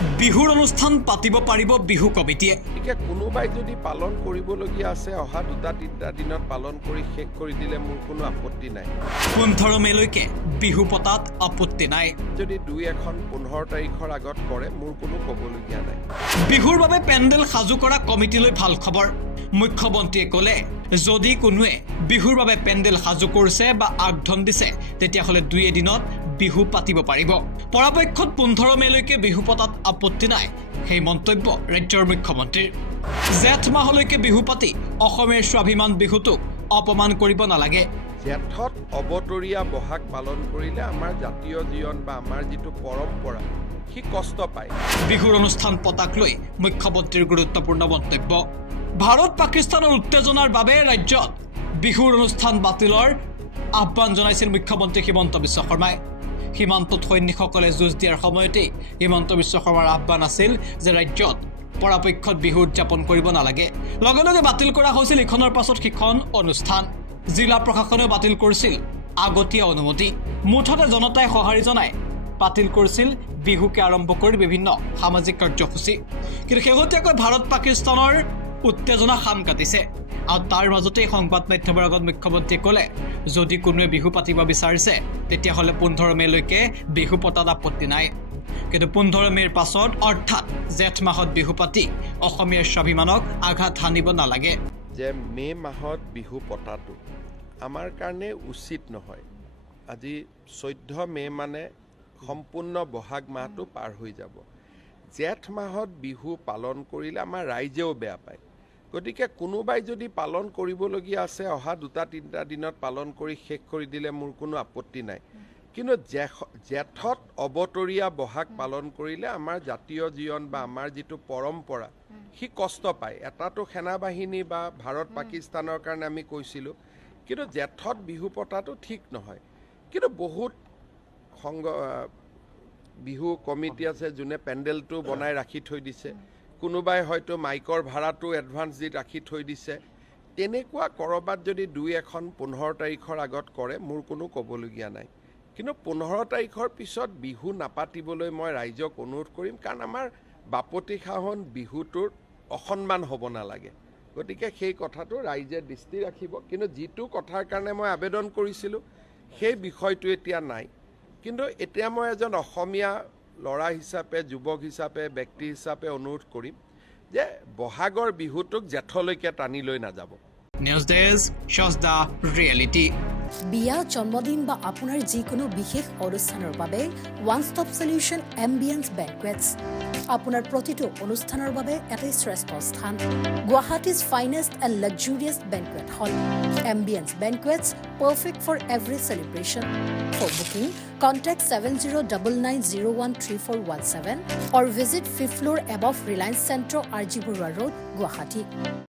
বিহুৰ অনুষ্ঠান পাতিব পাৰিব বিহু কমিটিয়ে। গতিকে কোনোবাই যদি পালন কৰিবলগীয়া আছে অহা দুটা তিনিটা দিনত পালন কৰি শেষ কৰি দিলে মোৰ কোনো আপত্তি নাই। পোন্ধৰ মেলৈকে বিহু পতাত আপত্তি নাই। যদি দুই এখন পোন্ধৰ তাৰিখৰ আগত কৰে মোৰ কোনো ক'বলগীয়া নাই। বিহুৰ বাবে পেণ্ডেল সাজু কৰা কমিটিলৈ ভালো খবৰ। মুখ্যমন্ত্ৰীয়ে ক'লে যদি কোনোৱে বিহুৰ বাবে পেণ্ডেল সাজু কৰিছে বা আগধন দিছে তেতিয়াহ'লে দুই এদিনত বিহু পাতিব পাৰিব। পৰাপক্ষত পোন্ধৰ মেলৈকে বিহু পতাত আপত্তি নাই সেই মন্তব্য ৰাজ্যৰ মুখ্যমন্ত্ৰীৰ। জেঠ মাহলৈকে বিহু পাতি অসমীয়াৰ স্বাভিমান বিহুটোক অপমান কৰিব নালাগে। জেঠত অবতৰীয়া বহাগ পালন কৰিলে আমাৰ জাতীয় জীৱন বা আমাৰ যিটো পৰম্পৰা সি কষ্ট পায়। বিহুৰ অনুষ্ঠান পতাক লৈ মুখ্যমন্ত্ৰীৰ গুৰুত্বপূৰ্ণ মন্তব্য। ভাৰত পাকিস্তানৰ উত্তেজনাৰ বাবে ৰাজ্যত বিহুৰ অনুষ্ঠান বাতিলৰ আহ্বান জনাইছিল মুখ্যমন্ত্ৰী হিমন্ত বিশ্ব শৰ্মাই। সীমান্তত সৈনিকসকলে যুঁজ দিয়াৰ সময়তেই হিমন্ত বিশ্ব শৰ্মাৰ আহ্বান আছিল যে ৰাজ্যত পৰাপক্ষত বিহু উদযাপন কৰিব নালাগে। লগে লগে বাতিল কৰা হৈছিল ইখনৰ পাছত সিখন অনুষ্ঠান। জিলা প্ৰশাসনেও বাতিল কৰিছিল আগতীয়া অনুমতি। মুঠতে জনতাই সঁহাৰি জনাই বাতিল কৰিছিল বিহুকে আৰম্ভ কৰি বিভিন্ন সামাজিক কাৰ্যসূচী। কিন্তু শেহতীয়াকৈ ভাৰত পাকিস্তানৰ উত্তেজনা শাম কাটিছে। আৰু তাৰ মাজতেই সংবাদ মাধ্যমৰ আগত মুখ্যমন্ত্ৰীয়ে ক'লে যদি কোনোৱে বিহু পাতিব বিচাৰিছে তেতিয়াহ'লে পোন্ধৰ মেলৈকে বিহু পতাত আপত্তি নাই। কিন্তু পোন্ধৰ মে'ৰ পাছত অৰ্থাৎ জেঠ মাহত বিহু পাতি অসমীয়াৰ স্বাভিমানক আঘাত সানিব নালাগে। যে মে' মাহত বিহু পতাটো আমাৰ কাৰণে উচিত নহয়। আজি চৈধ্য মে' মানে সম্পূৰ্ণ বহাগ মাহটো পাৰ হৈ যাব। জেঠ মাহত বিহু পালন কৰিলে আমাৰ ৰাইজেও বেয়া পায়। গতিকে কোনোবাই যদি পালন কৰিবলগীয়া আছে অহা দুটা তিনিটা দিনত পালন কৰি শেষ কৰি দিলে মোৰ কোনো আপত্তি নাই। কিন্তু জেঠ জেঠত অবতৰীয়া বহাগ পালন কৰিলে আমাৰ জাতীয় জীৱন বা আমাৰ যিটো পৰম্পৰা সি কষ্ট পায়। এটাটো সেনাবাহিনী বা ভাৰত পাকিস্তানৰ কাৰণে আমি কৈছিলোঁ। কিন্তু জেঠত বিহু পতাটো ঠিক নহয়। কিন্তু বহুত সংগ আহ, বিহু কমিটি আছে যোনে পেণ্ডেলটো বনাই ৰাখি থৈ দিছে। কোনোবাই হয়তো মাইকৰ ভাড়াটো এডভান্স দি ৰাখি থৈ দিছে। তেনেকুৱা ক'ৰবাত যদি দুই এখন পোন্ধৰ তাৰিখৰ আগত কৰে মোৰ কোনো ক'বলগীয়া নাই। কিন্তু পোন্ধৰ তাৰিখৰ পিছত বিহু নাপাতিবলৈ মই ৰাইজক অনুৰোধ কৰিম কাৰণ আমাৰ বাপতি সাহোন বিহুটোৰ অসন্মান হ'ব নালাগে। গতিকে সেই কথাটো ৰাইজে দৃষ্টি ৰাখিব। কিন্তু যিটো কথাৰ কাৰণে মই আবেদন কৰিছিলোঁ সেই বিষয়টো এতিয়া নাই। কিন্তু এতিয়া মই এজন অসমীয়া ল'ৰা হিচাপে যুৱক হিচাপে ব্যক্তি হিচাপে অনুৰোধ কৰিম যে বহাগৰ বিহুটোক জেঠলৈকে টানি লৈ নাযাব। নিউজ ডেস্ক দ্য ৰিয়েলিটি বিয়া জন্মদিন বা আপোনাৰ যিকোনো বিশেষ অনুষ্ঠানৰ বাবে one stop solution ambience banquets আপোনাৰ প্ৰতিটো অনুষ্ঠানৰ বাবে এটাই শ্ৰেষ্ঠ স্থান Guwahati's finest and luxurious banquet hall Ambience banquets perfect for every celebration for booking contact seven zero' double nine zero' one three four one seven or visit fifth floor above Reliance centre R G Baruah road Guwahati